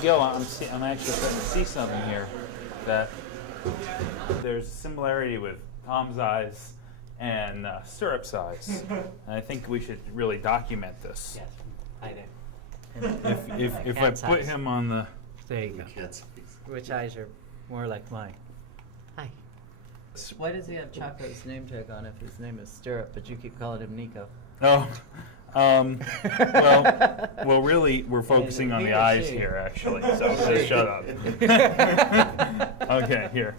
Gil, I'm actually starting to see something here, that there's a similarity with Tom's eyes and Stirrup's eyes. And I think we should really document this. Yes, I do. If I put him on the... There you go. Which eyes are more like mine? Hi. Why does he have Chaco's name tag on if his name is Stirrup, but you keep calling him Nico? Oh, well, really, we're focusing on the eyes here, actually, so just shut up. Okay, here.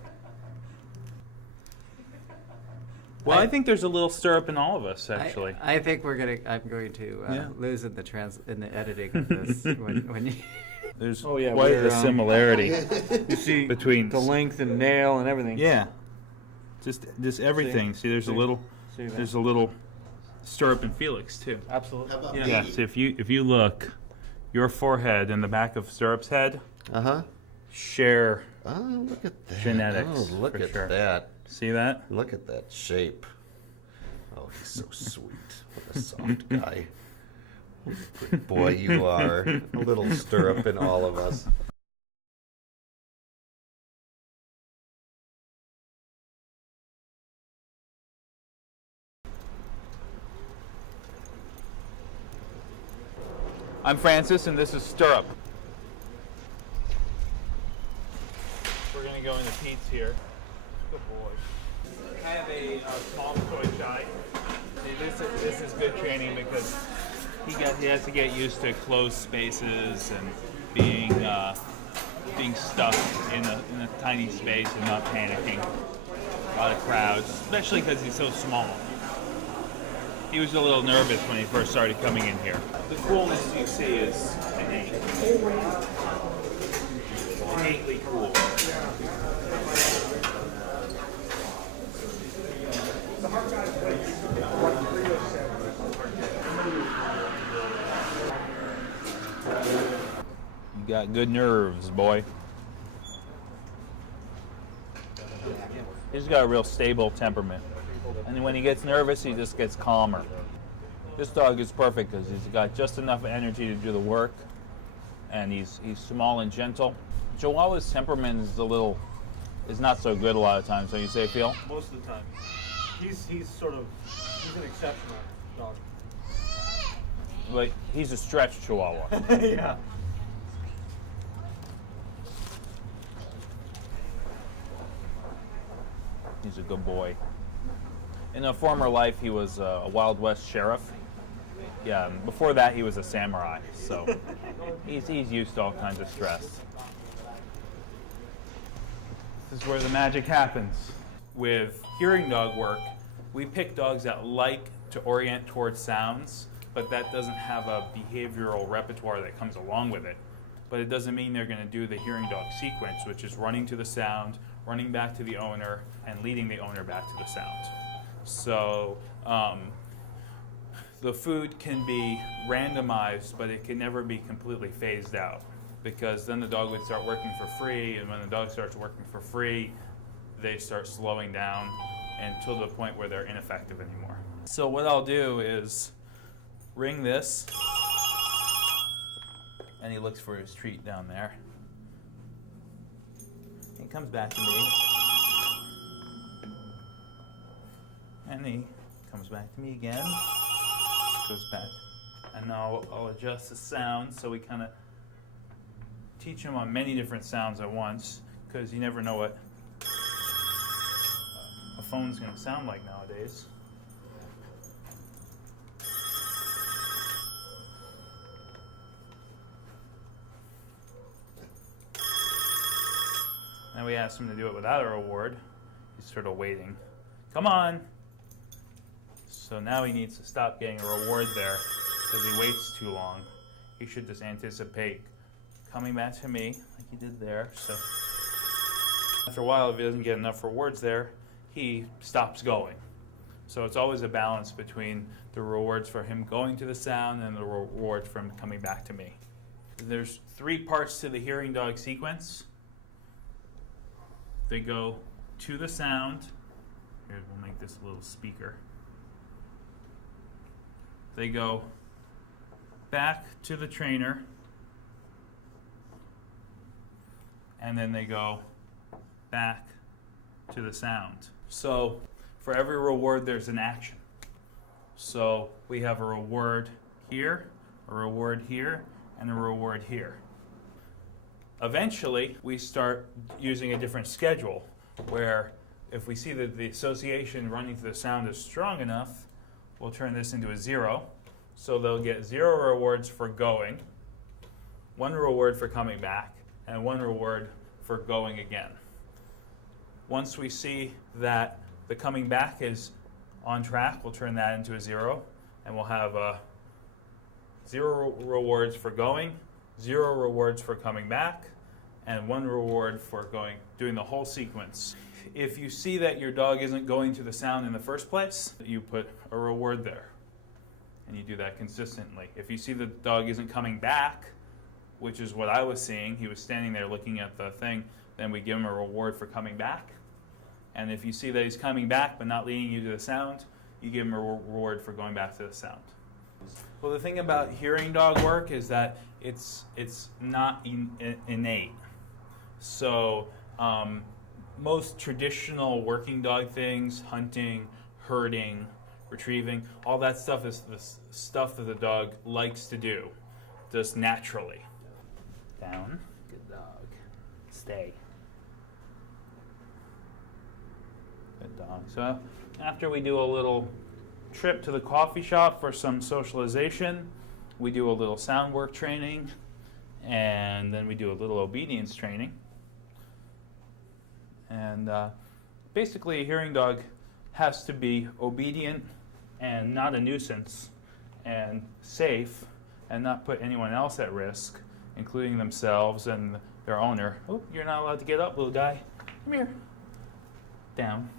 Well, I think there's a little stirrup in all of us, actually. I think I'm going to lose in the editing of this when you... There's quite a similarity You see between the length and nail and everything. Yeah, just everything. See, there's a little stirrup in Felix too. Absolutely. Yeah. So if you look, your forehead and the back of Stirrup's head share Oh, look at that. genetics. Oh, look for at sure. that. See that? Look at that shape. Oh, he's so sweet. What a soft guy. What a good boy you are. A little stirrup in all of us. I'm Francis, and this is Stirrup. We're gonna go into Pete's here. Good boy. I have a small toy shy. See, this is good training because he has to get used to closed spaces and being stuck in a tiny space and not panicking. A lot of crowds, especially because he's so small. He was a little nervous when he first started coming in here. The coolness you see is innate. Innately cool. You got good nerves, boy. He's got a real stable temperament. And when he gets nervous, he just gets calmer. This dog is perfect because he's got just enough energy to do the work, and he's small and gentle. Chihuahua's temperament is not so good a lot of times, don't you say, Phil? Most of the time. He's an exceptional dog. But he's a stretched Chihuahua. Yeah. He's a good boy. In a former life, he was a Wild West sheriff. Yeah, and before that, he was a samurai. So he's used to all kinds of stress. This is where the magic happens. With hearing dog work, we pick dogs that like to orient towards sounds, but that doesn't have a behavioral repertoire that comes along with it. But it doesn't mean they're going to do the hearing dog sequence, which is running to the sound, running back to the owner, and leading the owner back to the sound. So the food can be randomized, but it can never be completely phased out, because then the dog would start working for free, and when the dog starts working for free, they start slowing down until the point where they're ineffective anymore. So what I'll do is ring this, and he looks for his treat down there. He comes back to me. And he comes back to me again, goes back. And now I'll adjust the sound, so we kind of teach him on many different sounds at once, because you never know what a phone's going to sound like nowadays. Now we asked him to do it without a reward. He's sort of waiting. Come on! So now he needs to stop getting a reward there because he waits too long. He should just anticipate coming back to me like he did there. So after a while, if he doesn't get enough rewards there, he stops going. So it's always a balance between the rewards for him going to the sound and the rewards for him coming back to me. There's 3 parts to the hearing dog sequence. They go to the sound. Here, we'll make this a little speaker. They go back to the trainer, and then they go back to the sound. So for every reward, there's an action. So we have a reward here, a reward here, and a reward here. Eventually, we start using a different schedule where if we see that the association running to the sound is strong enough, we'll turn this into a 0. So they'll get 0 rewards for going, 1 reward for coming back, and 1 reward for going again. Once we see that the coming back is on track, we'll turn that into a 0, and we'll have 0 rewards for going, 0 rewards for coming back, and 1 reward for doing the whole sequence. If you see that your dog isn't going to the sound in the first place, you put a reward there, and you do that consistently. If you see the dog isn't coming back, which is what I was seeing, he was standing there looking at the thing, then we give him a reward for coming back. And if you see that he's coming back but not leading you to the sound, you give him a reward for going back to the sound. Well, the thing about hearing dog work is that it's not innate. So most traditional working dog things, hunting, herding, retrieving, all that stuff is the stuff that the dog likes to do, just naturally. Down. Good dog. Stay. Good dog. So after we do a little trip to the coffee shop for some socialization, we do a little sound work training, and then we do a little obedience training. And basically, a hearing dog has to be obedient and not a nuisance, and safe, and not put anyone else at risk, including themselves and their owner. Oh, you're not allowed to get up, little guy. Come here. Down.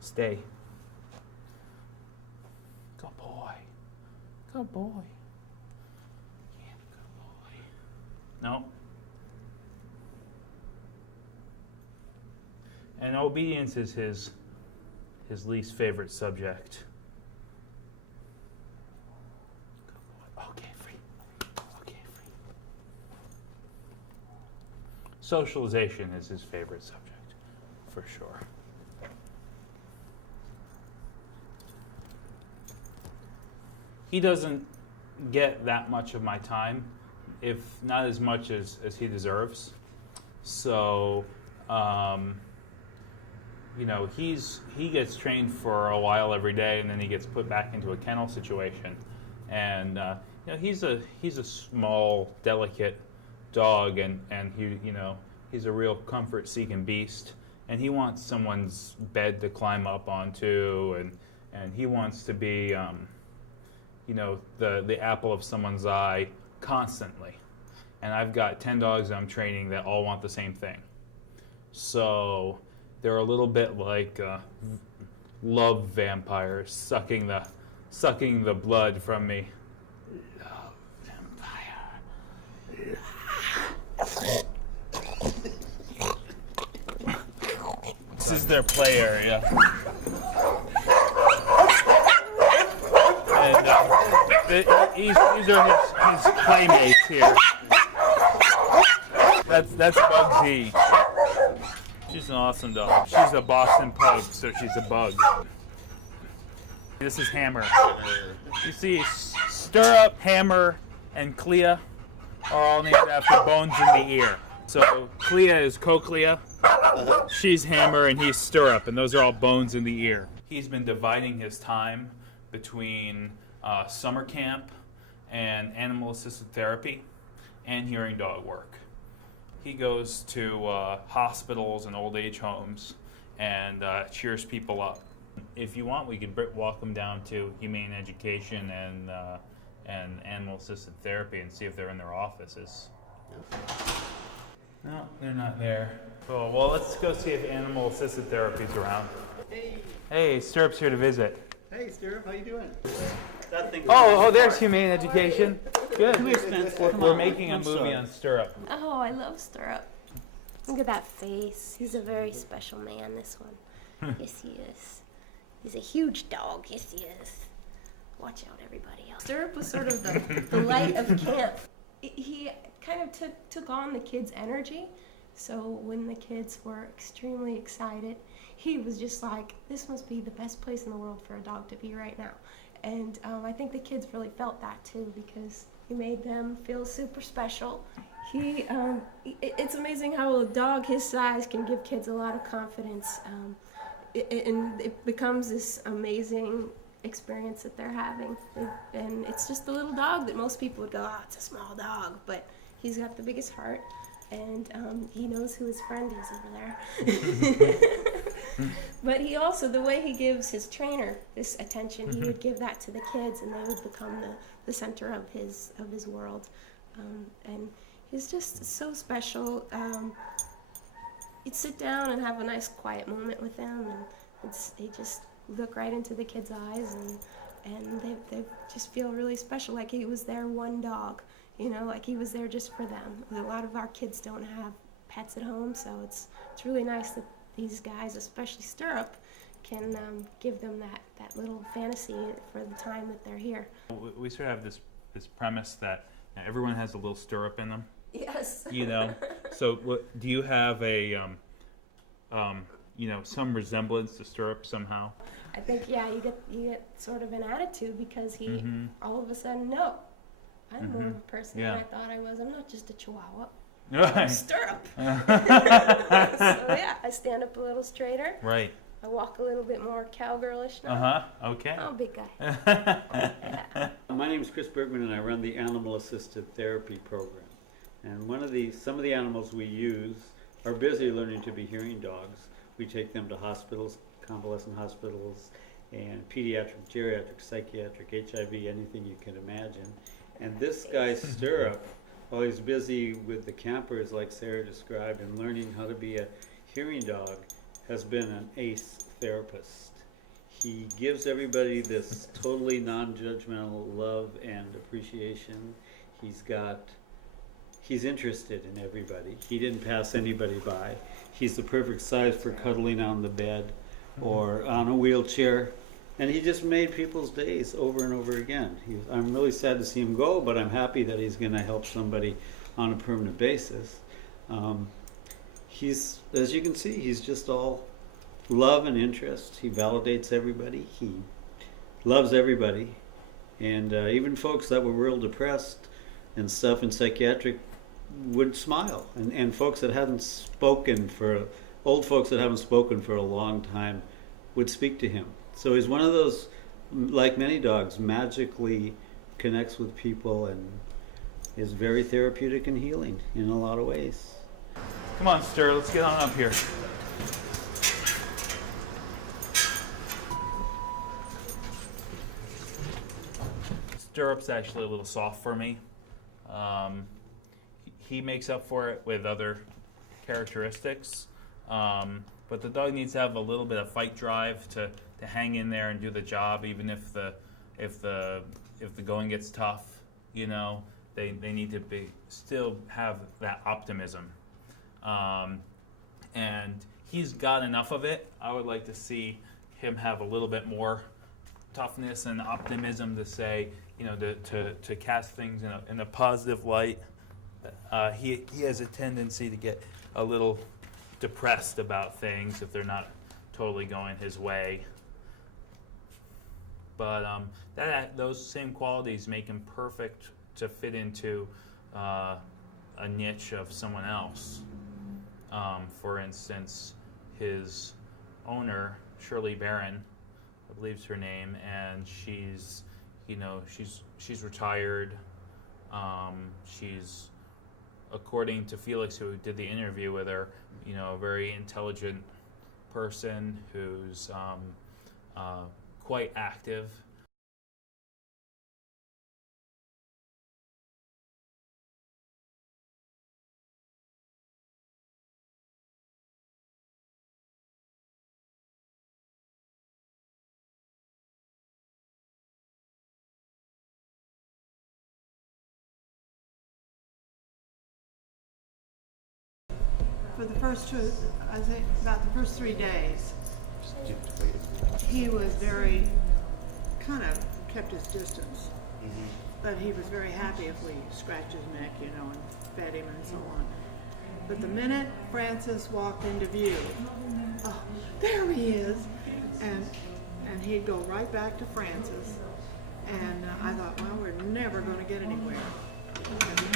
Stay. Good boy. Good boy. Yeah, good boy. No. And obedience is his least favorite subject. Good boy. Okay, free. Okay, free. Socialization is his favorite subject, for sure. He doesn't get that much of my time, if not as much as he deserves. So, he gets trained for a while every day, and then he gets put back into a kennel situation. And he's a small, delicate dog, and he's a real comfort-seeking beast. And he wants someone's bed to climb up onto, and he wants to be the apple of someone's eye constantly. And I've got 10 dogs I'm training that all want the same thing. So they're a little bit like love vampires sucking the blood from me. Love vampire. This is their play area. And these are his playmates here. That's Bugsy. She's an awesome dog. She's a Boston Pug, so she's a bug. This is Hammer. You see, Stirrup, Hammer, and Clea are all named after bones in the ear. So Clea is cochlea, she's Hammer, and he's Stirrup, and those are all bones in the ear. He's been dividing his time between summer camp and animal-assisted therapy and hearing dog work. He goes to hospitals and old age homes and cheers people up. If you want, we could walk them down to humane education and animal-assisted therapy and see if they're in their offices. No, they're not there. Oh, well, let's go see if animal-assisted therapy's around. Hey. Hey, Stirrup's here to visit. Hey, Stirrup, how you doing? That thing. Oh, there's humane education. Good. Come here, Spence. Come We're on. making a I'm movie sorry. on Stirrup. Oh, I love Stirrup. Look at that face. He's a very special man, this one. Yes, he is. He's a huge dog. Yes, he is. Watch out, everybody else. Stirrup was sort of the light of camp. he kind of took on the kids' energy. So when the kids were extremely excited, he was just like, this must be the best place in the world for a dog to be right now. And I think the kids really felt that too, because he made them feel super special. It's amazing how a dog his size can give kids a lot of confidence. And it becomes this amazing experience that they're having. And it's just a little dog that most people would go, oh, it's a small dog. But he's got the biggest heart. And he knows who his friend is over there. But he also, the way he gives his trainer this attention, he would give that to the kids, and they would become the center of his world. And he's just so special. You'd sit down and have a nice quiet moment with him, and they just look right into the kids' eyes, and they just feel really special, like he was their one dog. You know, like he was there just for them. A lot of our kids don't have pets at home, so it's really nice that these guys, especially Stirrup, can give them that little fantasy for the time that they're here. We sort of have this premise that everyone has a little stirrup in them. Yes. You know, so do you have a some resemblance to Stirrup somehow? I think you get sort of an attitude, because he all of a sudden, no, I'm more of a person than I thought I was. I'm not just a chihuahua. I'm Stirrup. So I stand up a little straighter. Right. I walk a little bit more cowgirlish now. Okay. I'm a big guy. Yeah. My name is Chris Bergman, and I run the Animal Assisted Therapy program. And some of the animals we use are busy learning to be hearing dogs. We take them to hospitals, convalescent hospitals, and pediatric, geriatric, psychiatric, HIV, anything you can imagine. And this guy, Stirrup, while he's busy with the campers, like Sarah described, and learning how to be a hearing dog, has been an ace therapist. He gives everybody this totally non-judgmental love and appreciation. He's interested in everybody. He didn't pass anybody by. He's the perfect size for cuddling on the bed or on a wheelchair. And he just made people's days over and over again. I'm really sad to see him go, but I'm happy that he's going to help somebody on a permanent basis. As you can see, he's just all love and interest. He validates everybody. He loves everybody. And even folks that were real depressed and stuff in psychiatric would smile. And folks that haven't spoken old folks that haven't spoken for a long time would speak to him. So he's one of those, like many dogs, magically connects with people and is very therapeutic and healing in a lot of ways. Come on, Stir, let's get on up here. Stirrup's actually a little soft for me. He makes up for it with other characteristics, but the dog needs to have a little bit of fight drive to hang in there and do the job, even if the going gets tough. You know, they need to still have that optimism, and he's got enough of it. I would like to see him have a little bit more toughness and optimism to say, you know, to cast things in a positive light. He has a tendency to get a little depressed about things if they're not totally going his way. But those same qualities make him perfect to fit into a niche of someone else. For instance, his owner, Shirley Barron, I believe is her name, and she's retired. She's, according to Felix, who did the interview with her, you know, a very intelligent person who's quite active. For the first I think about the first 3 days, he was very, kind of kept his distance. but he was very happy if we scratched his neck, you know, and fed him and so on. But the minute Francis walked into view, oh, there he is, and he'd go right back to Francis. And I thought, well, we're never going to get anywhere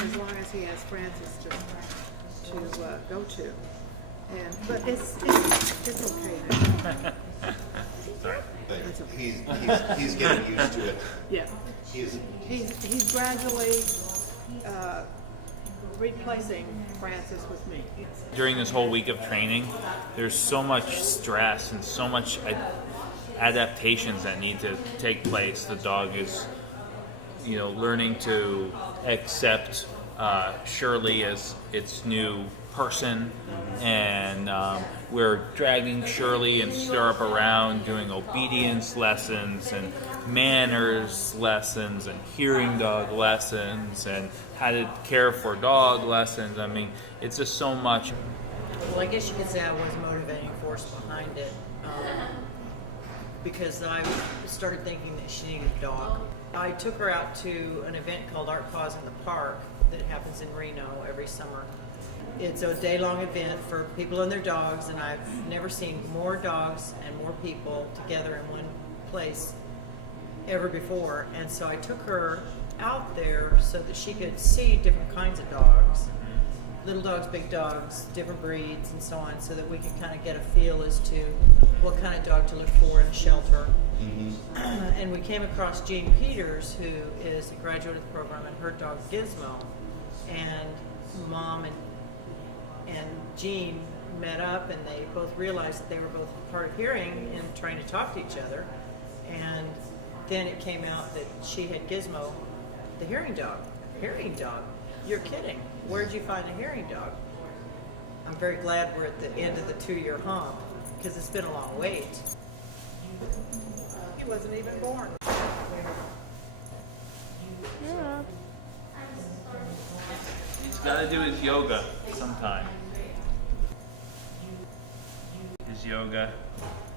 as long as he has Francis to go to. And but it's okay now. Sorry. It's okay. He's getting used to it. Yeah. He's gradually replacing Francis with me. During this whole week of training, there's so much stress and so much adaptations that need to take place. The dog is, learning to accept Shirley as its new person, and we're dragging Shirley and Stirrup around doing obedience lessons and manners lessons and hearing dog lessons and how to care for dog lessons. I mean, it's just so much. Well, I guess you could say I was a motivating force behind it, because I started thinking that she needed a dog. I took her out to an event called Art Cause in the Park that happens in Reno every summer. It's a day-long event for people and their dogs, and I've never seen more dogs and more people together in one place ever before. And so I took her out there so that she could see different kinds of dogs, little dogs, big dogs, different breeds, and so on, so that we could kind of get a feel as to what kind of dog to look for in a shelter. Mm-hmm. And we came across Jean Peters, who is a graduate of the program, and her dog Gizmo. And Mom and Jean met up, and they both realized that they were both hard of hearing and trying to talk to each other. And then it came out that she had Gizmo, the hearing dog. Hearing dog? You're kidding. Where'd you find a hearing dog? I'm very glad we're at the end of the 2-year hump, because it's been a long wait. He wasn't even born. Yeah. He's got to do his yoga sometime. His yoga,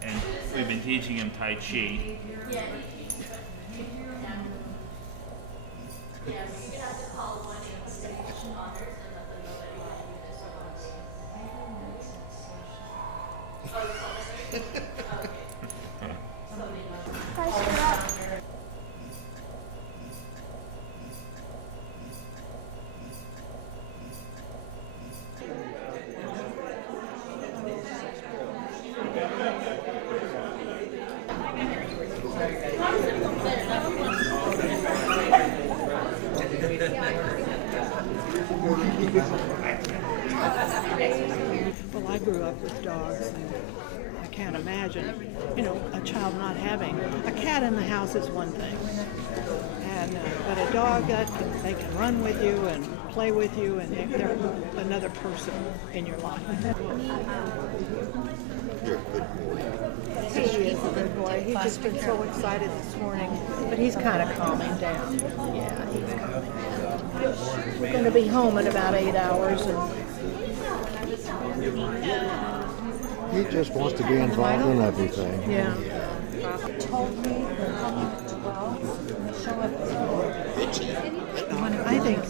and we've been teaching him Tai Chi. Well, I grew up with dogs, and I can't imagine, a child not having a cat in the house is one thing, and but a dog that they can run with you and play with you, and they're another person in your life. You're a good boy. He is a good boy. He's just been so excited this morning, but he's kind of calming down. Yeah, he's calming down. We're going to be home in about 8 hours, and he just wants to be involved in everything. yeah. I think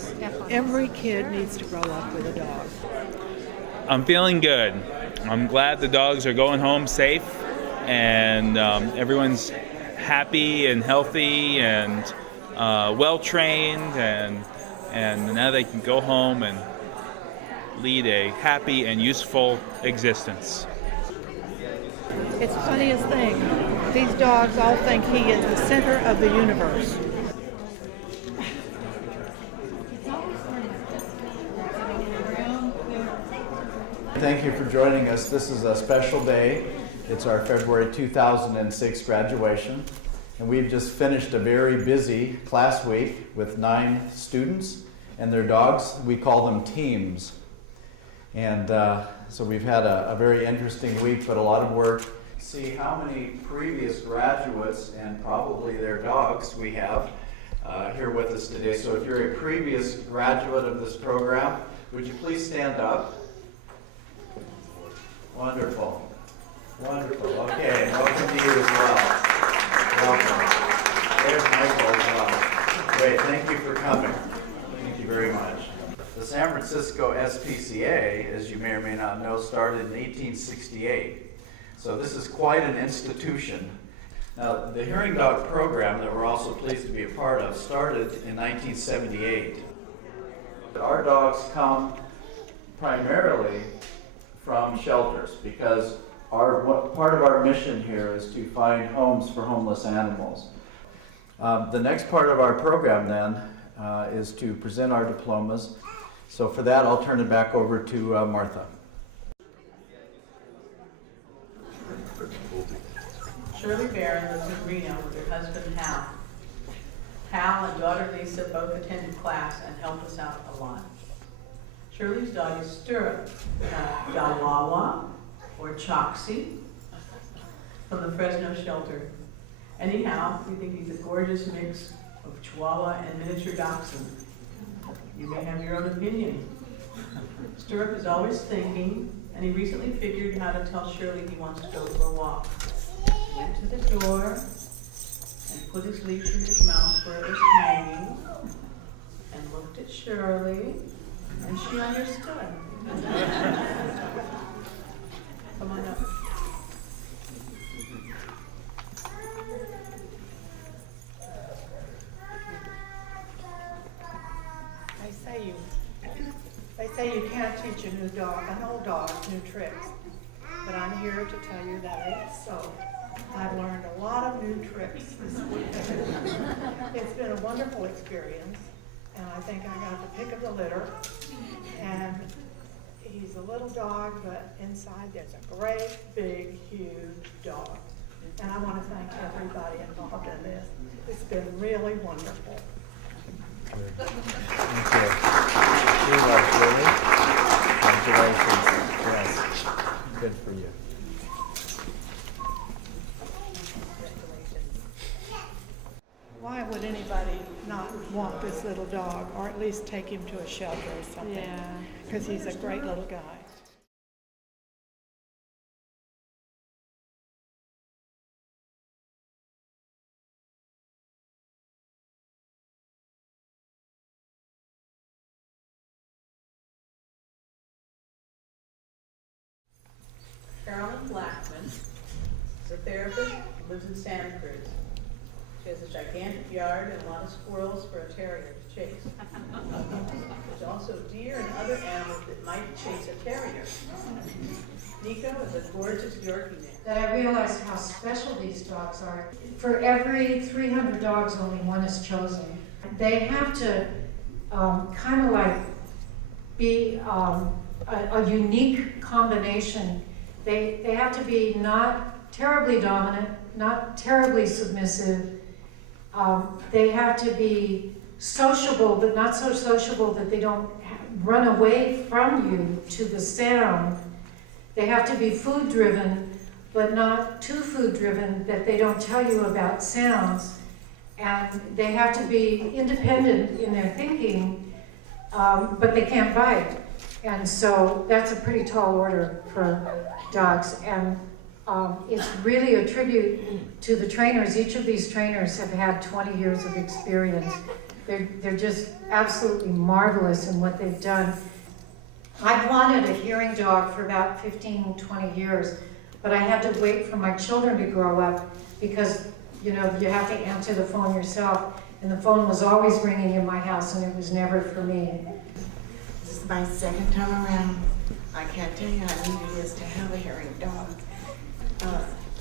every kid needs to grow up with a dog. I'm feeling good. I'm glad the dogs are going home safe, and everyone's happy and healthy and well trained, and now they can go home and lead a happy and useful existence. It's the funniest thing. These dogs all think he is the center of the universe. Thank you for joining us. This is a special day. It's our February 2006 graduation, and we've just finished a very busy class week with 9 students and their dogs. We call them teams. And so we've had a very interesting week, but a lot of work. See how many previous graduates and probably their dogs we have here with us today. So if you're a previous graduate of this program, would you please stand up? Wonderful. Wonderful. Okay, welcome to you as well. Welcome. There's Michael as well. Great, thank you coming. Thank you very much. The San Francisco SPCA, as you may or may not know, started in 1868. So this is quite an institution. Now, the hearing dog program that we're also pleased to be a part of started in 1978. Our dogs come primarily from shelters because part of our mission here is to find homes for homeless animals. The next part of our program then is to present our diplomas. So for that, I'll turn it back over to Martha. Shirley Barron lives in Reno with her husband Hal. Hal and daughter Lisa both attended class and helped us out a lot. Shirley's dog is Stirrup, Chihuahua, or Choxie, from the Fresno shelter. Anyhow, we think he's a gorgeous mix of Chihuahua and miniature dachshund. You may have your own opinion. Stirrup is always thinking, and he recently figured how to tell Shirley he wants to go for a walk. He went to the door and put his leash in his mouth where it was hanging and looked at Shirley, and she understood. Come on up. They say you can't teach a new dog, an old dog, new tricks. But I'm here to tell you that it's so. I've learned a lot of new tricks this week. It's been a wonderful experience, and I think I got the pick of the litter. And he's a little dog, but inside there's a great, big, huge dog. And I want to thank everybody involved in this. It's been really wonderful. Good. Thank you. Congratulations. Yes. Good for you. Why would anybody not want this little dog, or at least take him to a shelter or something? Yeah. Because he's a great little guy. Carolyn Blackman is a therapist who lives in Santa Cruz. She has a gigantic yard and a lot of squirrels for a terrier to chase. There's also deer and other animals that might chase a terrier. Nico is a gorgeous Yorkie mix. That I realized how special these dogs are. For every 300 dogs, only one is chosen. They have to kind of like be a unique combination. They have to be not terribly dominant, not terribly submissive. They have to be sociable, but not so sociable that they don't run away from you to the sound. They have to be food driven, but not too food driven that they don't tell you about sounds. And they have to be independent in their thinking, but they can't bite. And so that's a pretty tall order for dogs. And it's really a tribute to the trainers. Each of these trainers have had 20 years of experience. They're just absolutely marvelous in what they've done. I've wanted a hearing dog for about 15, 20 years, but I had to wait for my children to grow up because, you know, you have to answer the phone yourself, and the phone was always ringing in my house, and it was never for me. This is my second time around. I can't tell you how neat it is to have a hearing dog.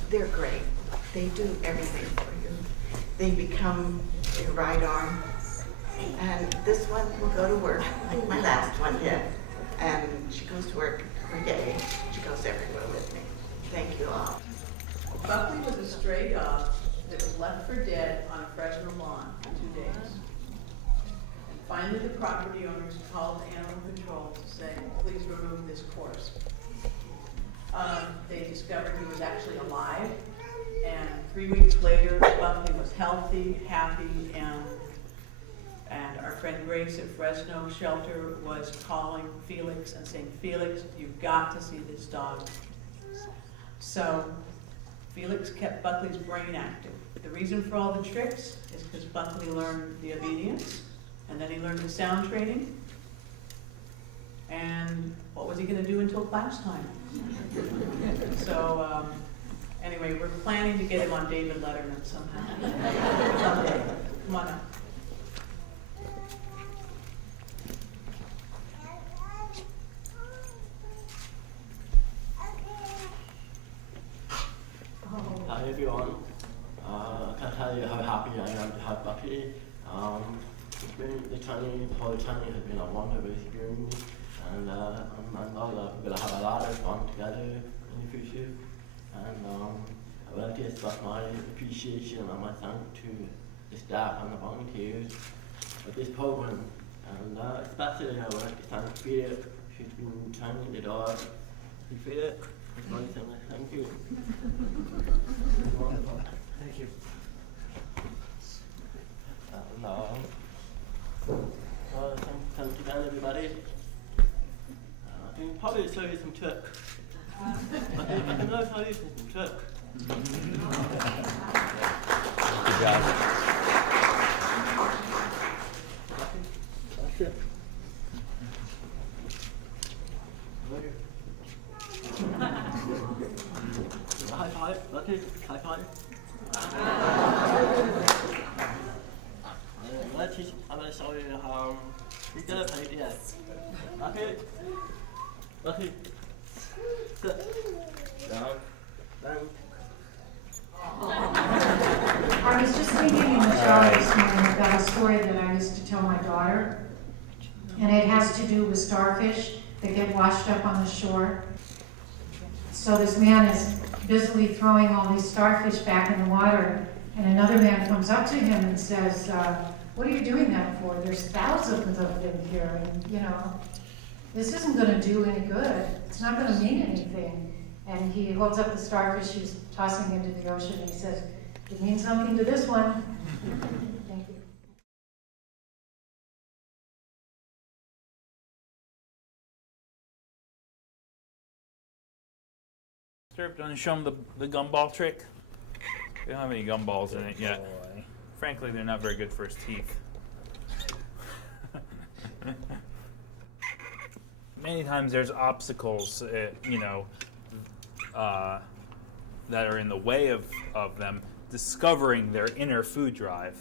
They're great. They do everything for you. They become your right arm. And this one will go to work, like my last one did. And she goes to work every day. She goes everywhere with me. Thank you all. Buckley was a stray dog that was left for dead on a Fresno lawn for 2 days. And finally the property owners called animal control to say, please remove this corpse. They discovered he was actually alive, and 3 weeks later, Buckley was healthy, happy, and our friend Grace at Fresno Shelter was calling Felix and saying, Felix, you've got to see this dog. So Felix kept Buckley's brain active. The reason for all the tricks is because Buckley learned the obedience And then he learned his sound training. And what was he going to do until class time? So anyway, we're planning to get him on David Letterman somehow. Someday. Come on up. Hi everyone. I can tell you how happy I am to have Bucky. The whole training has been a wonderful experience, and I'm know that we're going to have a lot of fun together in the future. And I want to express my appreciation and my thanks to the staff and the volunteers of this program. And especially I want to thank Philip, who's been training the dog. Philip, thank you. Thank you. Thank you again, everybody. I can probably show you some Turk. I can know how you some Turk. Good job. That's it. High five, Lucky. High five. I'm going to show you how we get a plate yet. Lucky. Lucky. Sit. Down. Down. I was just thinking in the shower this morning about a story that I used to tell my daughter, and it has to do with starfish that get washed up on the shore. So this man is busily throwing all these starfish back in the water, and another man comes up to him and says, what are you doing that for? There's thousands of them here, and you know, this isn't going to do any good. It's not going to mean anything. And he holds up the starfish he's tossing into the ocean, and he says, it means something to this one. Thank you. Stirrup, do you want to show them the gumball trick? We don't have any gumballs in it yet. Frankly, they're not very good for his teeth. Many times there's obstacles, that are in the way of them discovering their inner food drive.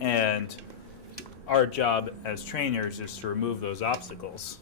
And our job as trainers is to remove those obstacles.